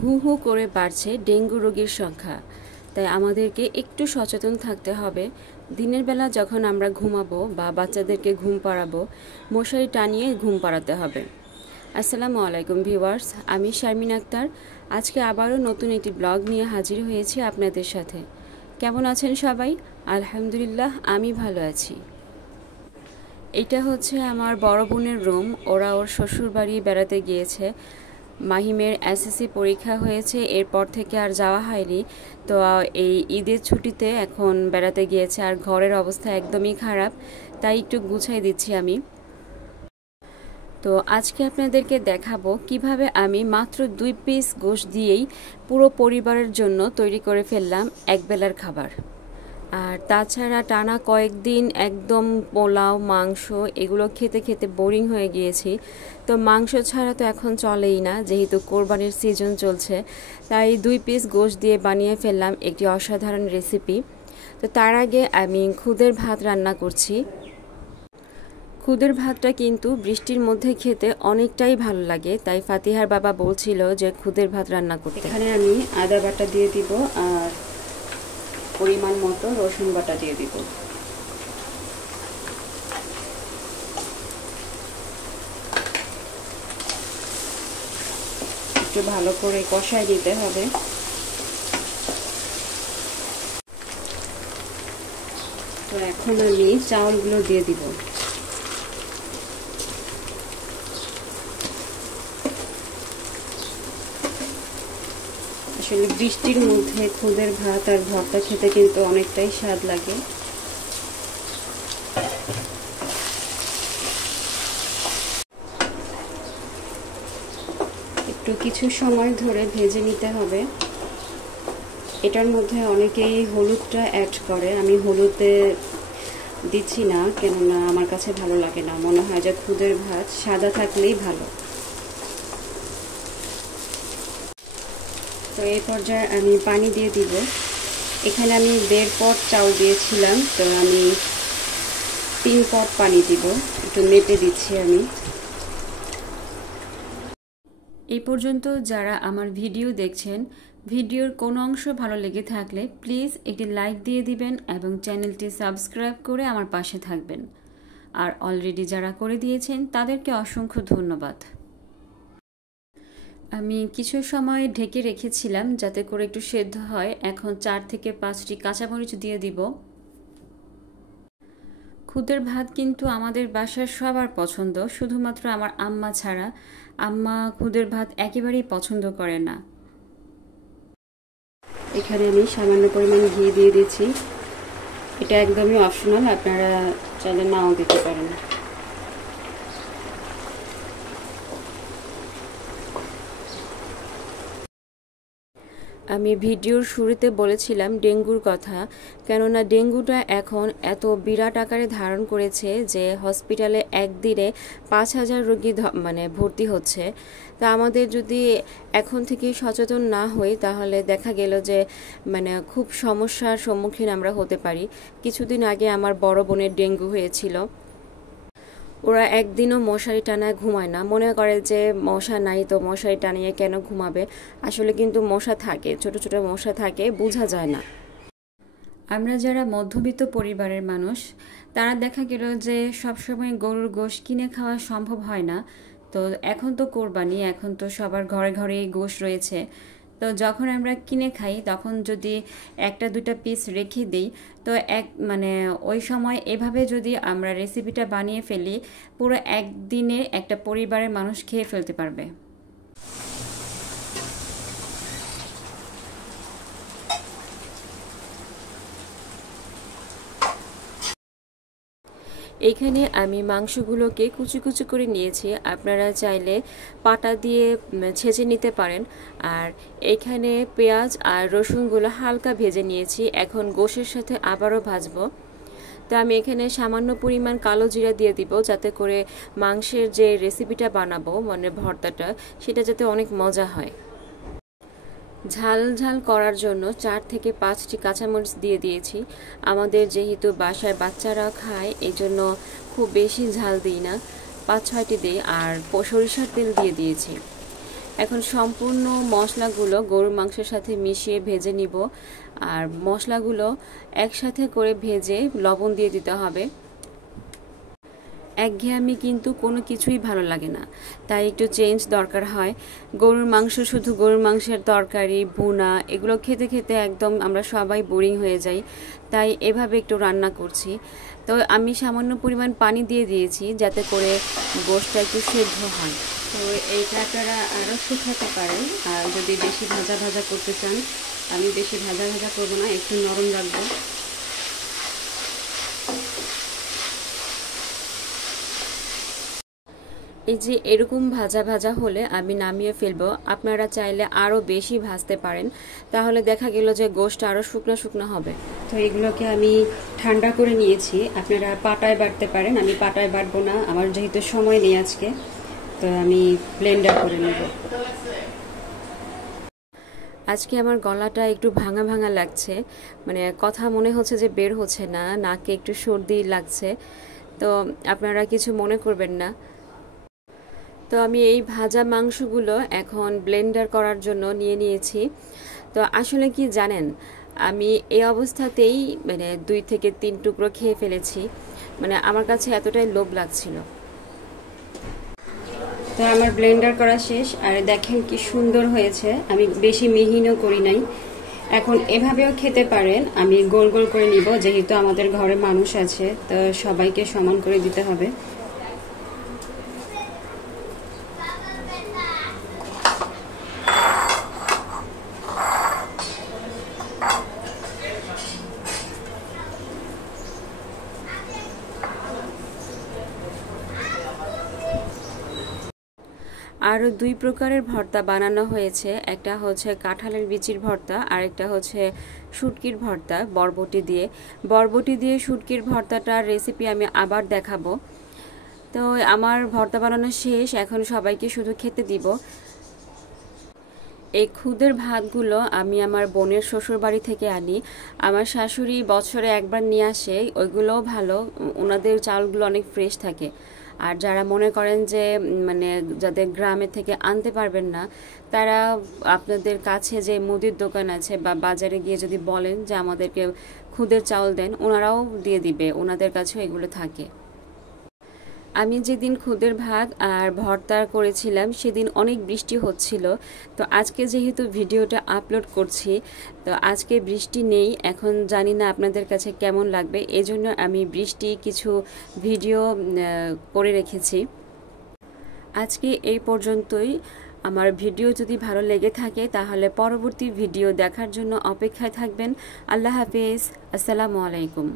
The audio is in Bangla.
হু হু করে বাড়ছে ডেঙ্গু রোগীর সংখ্যা। তাই আমাদেরকে একটু সচেতন থাকতে হবে। দিনের বেলা যখন আমরা ঘুমাবো বা বাচ্চাদেরকে ঘুম পাড়াবো, মশারি টানিয়ে ঘুম পাড়াতে হবে। আসসালামু আলাইকুম ভিউয়ার্স, আমি শারমিন আক্তার। আজকে আবারও নতুন একটি ব্লগ নিয়ে হাজির হয়েছি আপনাদের সাথে। কেমন আছেন সবাই? আলহামদুলিল্লাহ, আমি ভালো আছি। এটা হচ্ছে আমার বড় বোনের রুম। ওরা ওর শ্বশুর বাড়ি বেড়াতে গিয়েছে। মাহিমের এসএসসি পরীক্ষা হয়েছে, এরপর থেকে আর যাওয়া হয়নি। তো এই ঈদের ছুটিতে এখন বেড়াতে গিয়েছে, আর ঘরের অবস্থা একদমই খারাপ, তাই একটু গুছাই দিচ্ছি আমি। তো আজকে আপনাদেরকে দেখাবো কিভাবে আমি মাত্র 2 পিস গোশত দিয়েই পুরো পরিবারের জন্য তৈরি করে ফেললাম একবেলার খাবার। আর তাছাড়া টানা কয়েকদিন একদম পোলাও মাংস এগুলো খেতে খেতে বোরিং হয়ে গিয়েছি। তো মাংস ছাড়া তো এখন চলেই না, যেহেতু কোরবানির সিজন চলছে। তাই 2 পিস গোশত দিয়ে বানিয়ে ফেললাম একটি অসাধারণ রেসিপি। তো তার আগে আমি খুদের ভাত রান্না করছি। খুদের ভাতটা কিন্তু বৃষ্টির মধ্যে খেতে অনেকটাই ভালো লাগে, তাই ফাতিহার বাবা বলছিল যে খুদের ভাত রান্না করতে। এখানে আমি আদা বাটা দিয়ে দিব আর পরিমাণ মতো রসুন বাটা দিয়ে দিব। একটু ভালো করে কষায় দিতে হবে। তো এখন আমি চাউলগুলো দিয়ে দিব। আসলে বৃষ্টির মধ্যে খুদের ভাত আর ভর্তা খেতে কিন্তু অনেকটাই স্বাদ লাগে। একটু কিছু সময় ধরে ভেজে নিতে হবে। এটার মধ্যে অনেকেই হলুদটা অ্যাড করে, আমি হলুদে দিচ্ছি না, কেননা আমার কাছে ভালো লাগে না। মনে হয় যে খুদের ভাত সাদা থাকলেই ভালো। তো এই পর্যায়ে আমি পানি দিয়ে দিব। এখানে আমি 1.5 পট চাউল দিয়েছিলাম, তো আমি 3 পট পানি দিব। একটু মেপে দিচ্ছি আমি। এই পর্যন্ত যারা আমার ভিডিও দেখছেন, ভিডিওর কোনো অংশ ভালো লেগে থাকলে প্লিজ একটি লাইক দিয়ে দিবেন এবং চ্যানেলটি সাবস্ক্রাইব করে আমার পাশে থাকবেন। আর অলরেডি যারা করে দিয়েছেন তাদেরকে অসংখ্য ধন্যবাদ। আমি কিছু সময় ঢেকে রেখেছিলাম যাতে করে একটু সেদ্ধ হয়। এখন 4 থেকে 5টি কাঁচামরিচ দিয়ে দিব। খুদের ভাত কিন্তু আমাদের বাসার সবার পছন্দ, শুধুমাত্র আমার আম্মা ছাড়া। আম্মা খুদের ভাত একেবারেই পছন্দ করে না। এখানে আমি সামান্য পরিমাণ ঘি দিয়ে দিচ্ছি। এটা একদমই অপশনাল, আপনারা চাইলে নাও দিতে পারেন। আমি ভিডিওর শুরুতে বলেছিলাম ডেঙ্গুর কথা, কেননা ডেঙ্গুটা এখন এত বিরাট আকারে ধারণ করেছে যে হসপিটালে একদিনে 5,000 রোগী ভর্তি হচ্ছে। তা আমাদের যদি এখন থেকে সচেতন না হই, তাহলে দেখা গেল যে খুব সমস্যার সম্মুখীন আমরা হতে পারি। কিছুদিন আগে আমার বড় বোনের ডেঙ্গু হয়েছিল। ওরা একদিনও মশারি টানায় ঘুমায় না, মনে করে যে মশা নাই তো মশারি টানিয়ে কেন ঘুমাবে। আসলে কিন্তু মশা থাকে, ছোট ছোট মশা থাকে, বোঝা যায় না। আমরা যারা মধ্যবিত্ত পরিবারের মানুষ, তারা দেখা গেল যে সবসময় গরুর গোশত কিনে খাওয়া সম্ভব হয় না। তো এখন তো কোরবানি, এখন তো সবার ঘরে ঘরে গোশত রয়েছে। তো যখন আমরা কিনে খাই তখন যদি 1-2টা পিস রেখে দিই, তো ওই সময় এভাবে যদি আমরা রেসিপিটা বানিয়ে ফেলি, পুরো একদিনে একটা পরিবারের মানুষ খেয়ে ফেলতে পারবে। এখানে আমি মাংসগুলোকে কুচি কুচি করে নিয়েছি, আপনারা চাইলে পাটা দিয়ে ছেঁচে নিতে পারেন। আর এখানে পেঁয়াজ আর রসুনগুলো হালকা ভেজে নিয়েছি, এখন গোশের সাথে আবারও ভাজবো। তো আমি এখানে সামান্য পরিমাণ কালো জিরা দিয়ে দিব, যাতে করে মাংসের যে রেসিপিটা বানাবো ভর্তাটা, সেটা যাতে অনেক মজা হয়। ঝাল ঝাল করার জন্য 4 থেকে 5টি কাঁচামরিচ দিয়ে দিয়েছি। আমাদের যেহেতু বাসায় বাচ্চারা খায়, এই জন্য খুব বেশি ঝাল দিই না, 5-6টি দিই। আর সরিষার তেল দিয়ে দিয়েছি। এখন সম্পূর্ণ মশলাগুলো গরুর মাংসের সাথে মিশিয়ে ভেজে নিব। আর মশলাগুলো একসাথে করে ভেজে লবণ দিয়ে দিতে হবে। একঘেয়েমি কিন্তু কোনো কিছুই ভালো লাগে না, তাই একটু চেঞ্জ দরকার হয়। গরুর মাংস শুধু গরুর মাংসের তরকারি ভুনা এগুলো খেতে খেতে একদম আমরা সবাই বোরিং হয়ে যাই, তাই এভাবে একটু রান্না করছি। তো আমি সামান্য পরিমাণ পানি দিয়ে দিয়েছি যাতে করে গোশটা একটু সেদ্ধ হয়। তো এইটা আপনারা আরও শুকাতে পারেন, আর যদি বেশি ভাজা ভাজা করতে চান, আমি বেশি ভাজা ভাজা করবো না, একটু নরম রাখবো। এই যে এরকম ভাজা ভাজা হলে আমি নামিয়ে ফেলবো। আপনারা চাইলে আরও বেশি ভাজতে পারেন, তাহলে দেখা গেল যে গোশটা আরও শুকনো শুকনো হবে। তো এগুলোকে আমি ঠান্ডা করে নিয়েছি, আপনারা পাটায় বাটতে পারেন, আমি পাটায় বাটবো না, আমার যেহেতু সময় নেই আজকে, তো আমি ব্লেন্ডার করে নেব। আজকে আমার গলাটা একটু ভাঙা ভাঙা লাগছে, মানে কথা মনে হচ্ছে যে বের হচ্ছে না, নাকে একটু সর্দি লাগছে, তো আপনারা কিছু মনে করবেন না। তো আমি এই ভাজা মাংসগুলো এখন ব্লেন্ডার করার জন্য নিয়ে নিয়েছি। তো আসলে কি জানেন, আমি এই অবস্থাতেই মানে 2 থেকে 3 টুকরো খেয়ে ফেলেছি, মানে আমার কাছে এতটাই লোভ লাগছিল। তো আমার ব্লেন্ডার করা শেষ, আর দেখেন কি সুন্দর হয়েছে, আমি বেশি মিহিনও করি নাই। এখন এভাবেও খেতে পারেন, আমি গোল গোল করে নিব, যেহেতু আমাদের ঘরে মানুষ আছে তো সবাইকে সমান করে দিতে হবে। আরও 2 প্রকারের ভর্তা বানানো হয়েছে, একটা হচ্ছে কাঁঠালের বিচির ভর্তা, আর একটা হচ্ছে শুটকির ভর্তা বরবটি দিয়ে। বরবটি দিয়ে শুটকির ভর্তাটার রেসিপি আমি আবার দেখাবো। তো আমার ভর্তা বানানো শেষ, এখন সবাইকে শুধু খেতে দিব। এই খুদের ভাতগুলো আমি আমার বোনের শ্বশুর বাড়ি থেকে আনি, আমার শাশুড়ি বছরে একবার নিয়ে আসে, ওইগুলোও ভালো, ওনাদের চালগুলো অনেক ফ্রেশ থাকে। আর যারা মনে করেন যে মানে যাদের গ্রামে থেকে আনতে পারবেন না, তারা আপনাদের কাছে যে মুদির দোকান আছে বা বাজারে গিয়ে যদি বলেন যে আমাদেরকে খুদের চাউল দেন, ওনারাও দিয়ে দিবে, ওনাদের কাছেও এগুলো থাকে। আমি যেদিন খুদের ভাত আর ভর্তা করেছিলাম সেদিন অনেক বৃষ্টি হচ্ছিল, তো আজকে যেহেতু ভিডিওটা আপলোড করছি, তো আজকে বৃষ্টি নেই, এখন জানি না আপনাদের কাছে কেমন লাগবে, এজন্য আমি বৃষ্টি কিছু ভিডিও করে রেখেছি। আজকে এই পর্যন্তই। আমার ভিডিও যদি ভালো লেগে থাকে তাহলে পরবর্তী ভিডিও দেখার জন্য অপেক্ষায় থাকবেন। আল্লাহ হাফেজ, আসসালামু আলাইকুম।